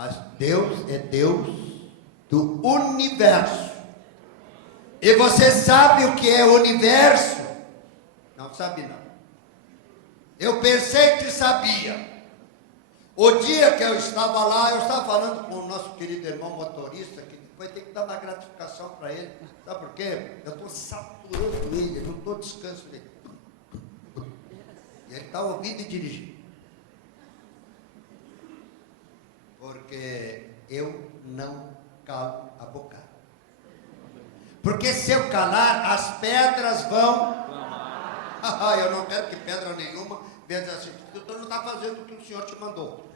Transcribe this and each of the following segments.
Mas Deus é Deus do universo. E você sabe o que é universo? Não sabe não. Eu pensei que sabia. O dia que eu estava lá, eu estava falando com o nosso querido irmão motorista, que depois tem que dar uma gratificação para ele. Sabe por quê? Eu estou saturando ele, eu não estou descanso dele. E ele está ouvindo e dirigindo. Porque eu não calo a boca. Porque se eu calar, as pedras vão... Eu não quero que pedra nenhuma venha dizer assim, tu não está fazendo o que o Senhor te mandou.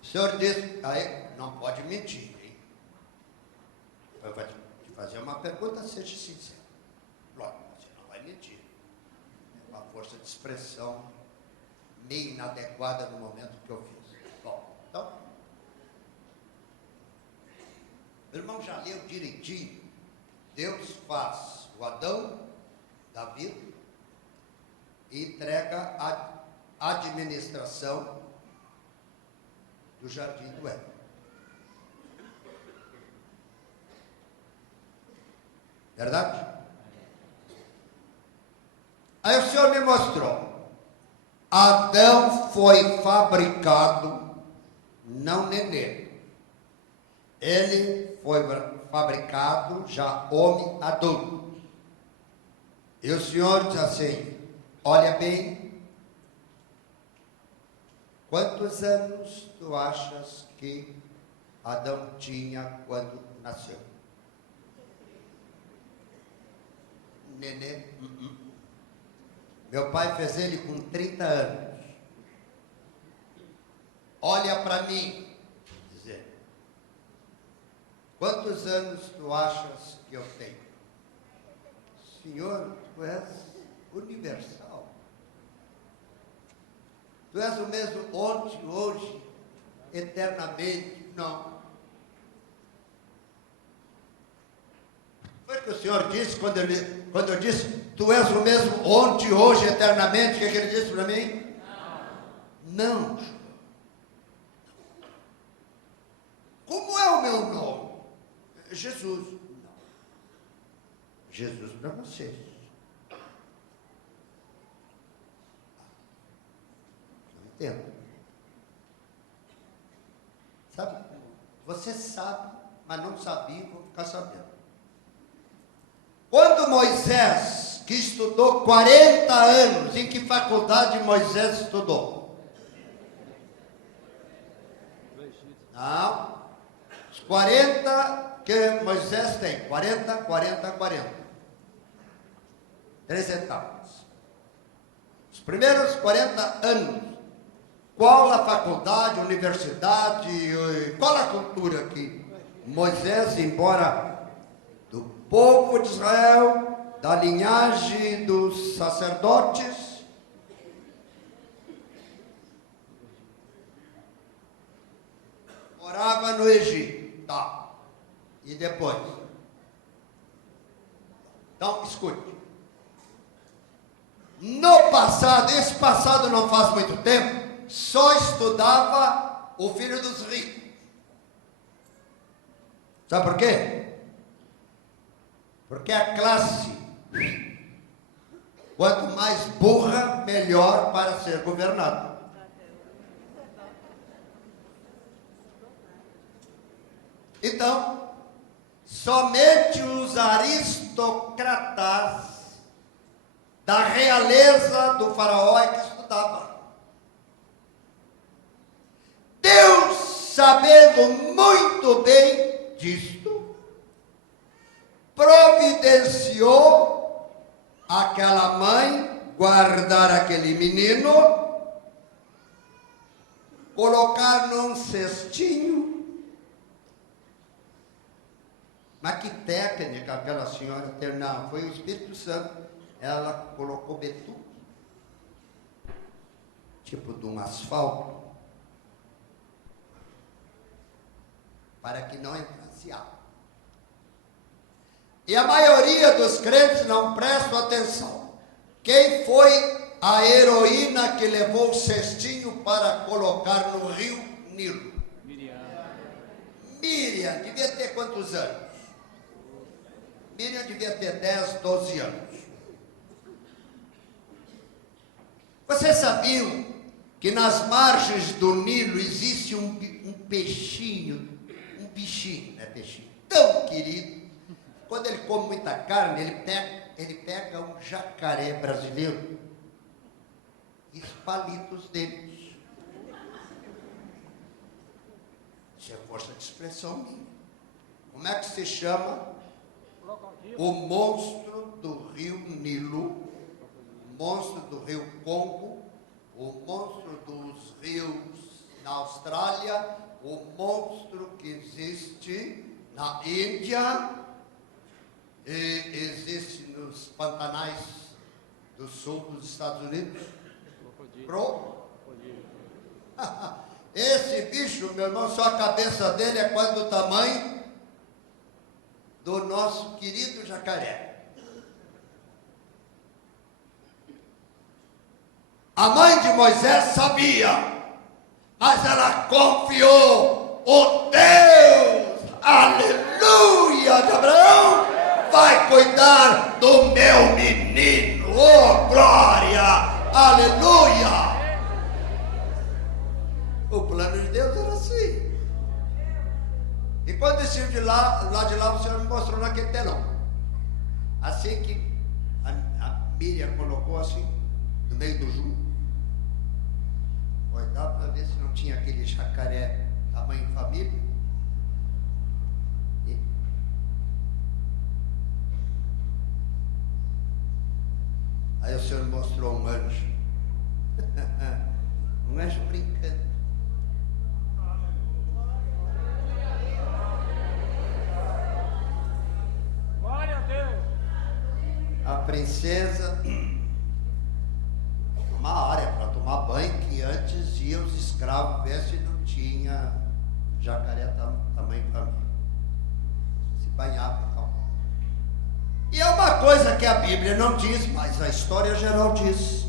O Senhor disse, aí, não pode mentir, hein? Eu vou te fazer uma pergunta, seja sincero. Lógico, você não vai mentir. É uma força de expressão meio inadequada no momento que eu fiz. Bom, então, o irmão já leu direitinho. Deus faz o Adão da vida e entrega a administração do jardim do Éden. Verdade? Aí o Senhor me mostrou. Adão foi fabricado, não nenê. Ele foi fabricado já homem adulto. E o Senhor diz assim, olha bem, quantos anos tu achas que Adão tinha quando nasceu? Nenê? Meu pai fez ele com 30 anos. Olha para mim. Dizer, quantos anos tu achas que eu tenho? Senhor, tu és universal. Tu és o mesmo ontem, hoje, eternamente. Não. Foi o que o Senhor disse quando eu disse, tu és o mesmo ontem, hoje, eternamente. O que ele disse para mim? Não. Não. Como é o meu nome? Jesus. Não. Jesus para vocês. Não entendo. Sabe? Você sabe, mas não sabia, vou ficar sabendo. Quando Moisés, que estudou 40 anos, em que faculdade Moisés estudou? Não. Os 40 que Moisés tem. 40. 3 etapas. Os primeiros 40 anos. Qual a faculdade, universidade, qual a cultura que Moisés, embora do povo de Israel, da linhagem dos sacerdotes, morava no Egito, tá? E depois? Então, escute. No passado, esse passado não faz muito tempo, só estudava o filho dos ricos. Sabe por quê? Porque a classe, quanto mais burra, melhor para ser governada. Então, somente os aristocratas da realeza do faraó é que estudavam. Deus, sabendo muito bem disto, providenciou aquela mãe guardar aquele menino, colocar num cestinho. Mas que técnica aquela senhora teve? Não, foi o Espírito Santo. Ela colocou betume, tipo de um asfalto, para que não entrasse água. E a maioria dos crentes não prestam atenção. Quem foi a heroína que levou o cestinho para colocar no rio Nilo? Miriam, devia ter quantos anos? Miriam devia ter 10, 12 anos. Vocês sabiam que nas margens do Nilo existe um bichinho, né, peixinho, tão querido. Quando ele come muita carne, ele pega um jacaré brasileiro e os palitos dele. Isso é força de expressão minha. Como é que se chama? O monstro do rio Nilo, o monstro do rio Congo, o monstro dos rios na Austrália, o monstro que existe na Índia, e existe nos pantanais do sul dos Estados Unidos. Esse bicho, meu irmão, só a cabeça dele é quase do tamanho do nosso querido jacaré. A mãe de Moisés sabia, mas ela confiou. O Deus, aleluia, de Abraão, vai cuidar do meu menino. Oh, glória, aleluia. O plano de Deus era assim. E quando desceu de lá de lá, o Senhor me mostrou naquele telão. Assim que a Miriam colocou assim, no meio do junco, foi dar para ver se não tinha aquele jacaré tamanho família. E aí o Senhor mostrou um anjo. Um anjo brincando. Glória a Deus. A princesa, uma área para tomar banho, que antes iam os escravos ver se não tinha jacaré tamanho família. Se banhava e tal. E é uma coisa que a Bíblia não diz, mas a história geral diz.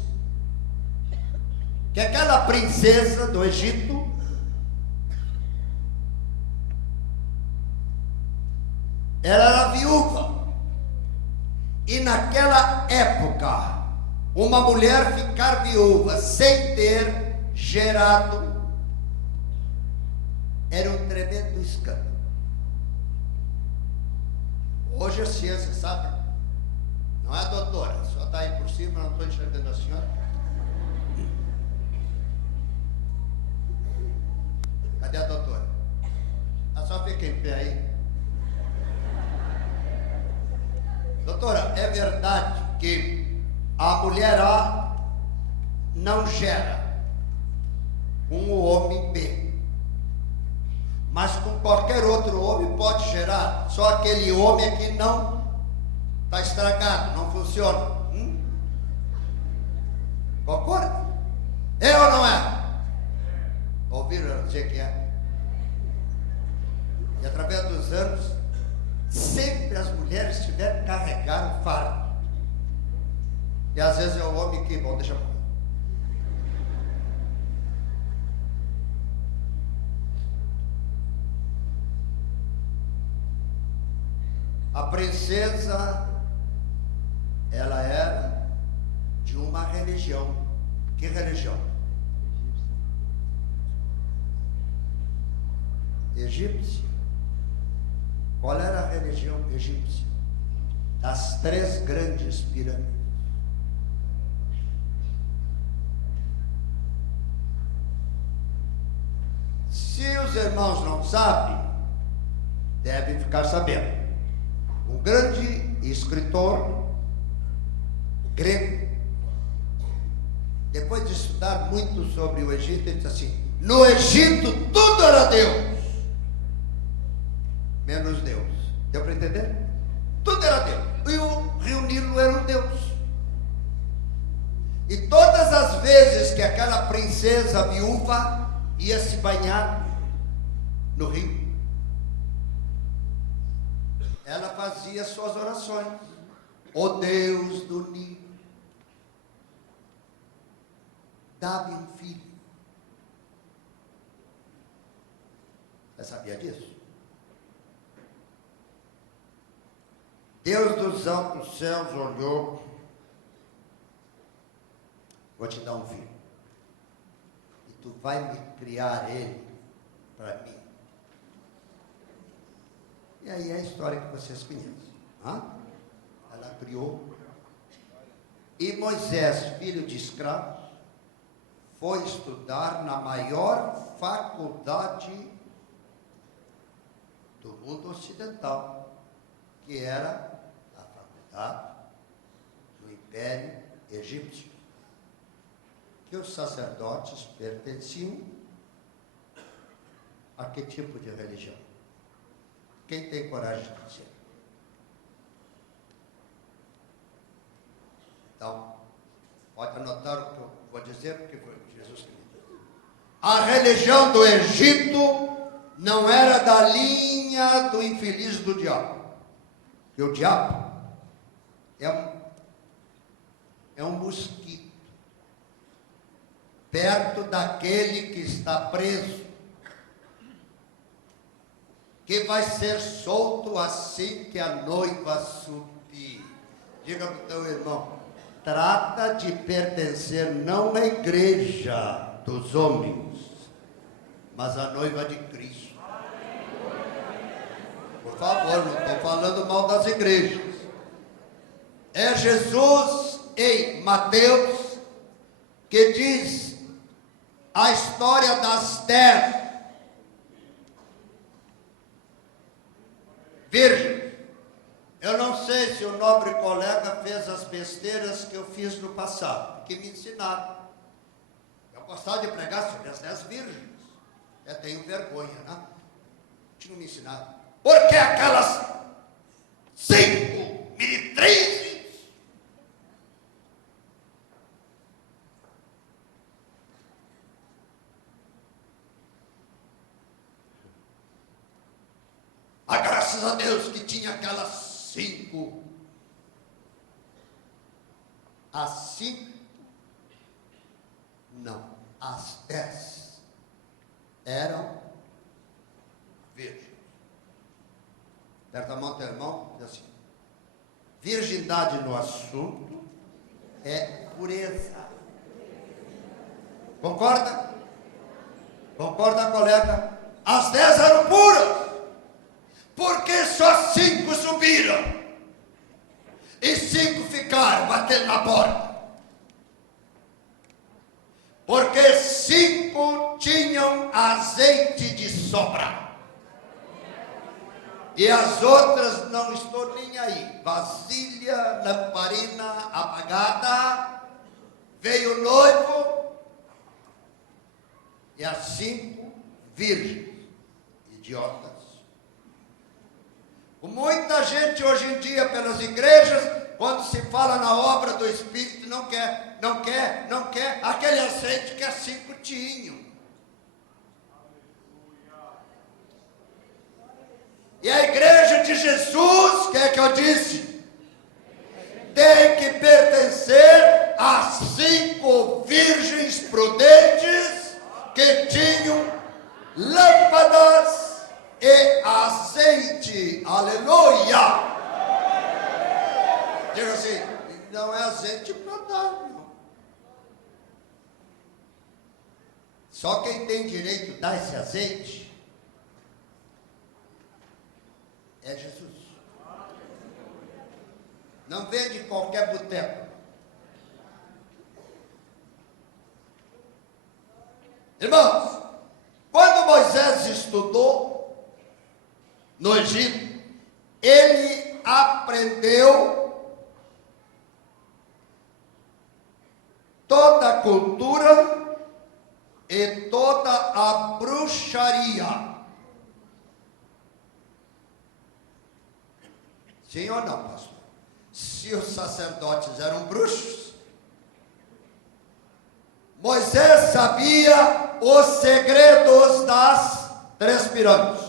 Que aquela princesa do Egito, ela era viúva. E naquela época, uma mulher ficar viúva sem ter gerado era um tremendo escândalo. Hoje a ciência sabe, não é, doutora? Só está aí por cima, não estou enxergando a senhora. Cadê a doutora? Ela só fica em pé aí. Doutora, é verdade que a mulher A não gera com o homem B, mas com qualquer outro homem pode gerar, só aquele homem é que não está estragado, não funciona. Concorda? É ou não é? Ouviram eu dizer que é? E através dos anos, sempre as mulheres tiveram que carregar o fardo. E às vezes é o homem que, bom, deixa eu... A princesa, ela era de uma religião. Que religião? Egípcia. Qual era a religião egípcia? Das 3 grandes pirâmides. Se os irmãos não sabem, devem ficar sabendo. Um grande escritor grego, depois de estudar muito sobre o Egito, ele disse assim: no Egito tudo era Deus, menos Deus. Deu para entender? Tudo era Deus. E o rio Nilo era um Deus. E todas as vezes que aquela princesa viúva ia se banhar no rio, ela fazia suas orações. Ó Deus do Nilo, dava um filho. Você sabia disso? Deus dos altos céus olhou, vou te dar um filho, e tu vai me criar ele para mim. E aí é a história que vocês conhecem. Ela criou. E Moisés, filho de escravos, foi estudar na maior faculdade do mundo ocidental, que era a faculdade do Império Egípcio, que os sacerdotes pertenciam a que tipo de religião? Quem tem coragem de dizer? Então, pode anotar o que eu vou dizer, porque foi Jesus que me disse. A religião do Egito não era da linha do infeliz do diabo. E o diabo é um mosquito perto daquele que está preso, que vai ser solto assim que a noiva subir. Diga para o teu irmão, trata de pertencer não à igreja dos homens, mas à noiva de Cristo. Por favor, não estou falando mal das igrejas. É Jesus em Mateus que diz a história das 10 virgens. Eu não sei se o nobre colega fez as besteiras que eu fiz no passado, que me ensinaram. Eu gostava de pregar sobre as 10 virgens. Eu tenho vergonha, né? Tinham me ensinado. Porque aquelas 5 meretrizes graças a Deus que tinha aquelas 5. As 5? Não, as 10 eram virgens. Aperta a mão do teu irmão, diz assim: virgindade no assunto é pureza. Concorda? Concorda, colega? As 10 eram puras. Porque só 5 subiram e 5 ficaram batendo na porta. Porque 5 tinham azeite de sobra e as outras não estou nem aí. Vasilha, lamparina apagada, veio o noivo e as 5 virgens, idiotas. Muita gente hoje em dia pelas igrejas, quando se fala na obra do Espírito, não quer aquele azeite que as 5 tinham. E a igreja de Jesus, que é que eu disse? Tem que pertencer às 5 virgens prudentes que tinham lâmpadas e azeite, aleluia. Diga assim, não é azeite para dar, não. Só quem tem direito a dar esse azeite é Jesus. Não vende em qualquer boteco. Irmãos, quando Moisés estudou no Egito, ele aprendeu toda a cultura e toda a bruxaria. Sim ou não, pastor? Se os sacerdotes eram bruxos, Moisés sabia os segredos das 3 pirâmides.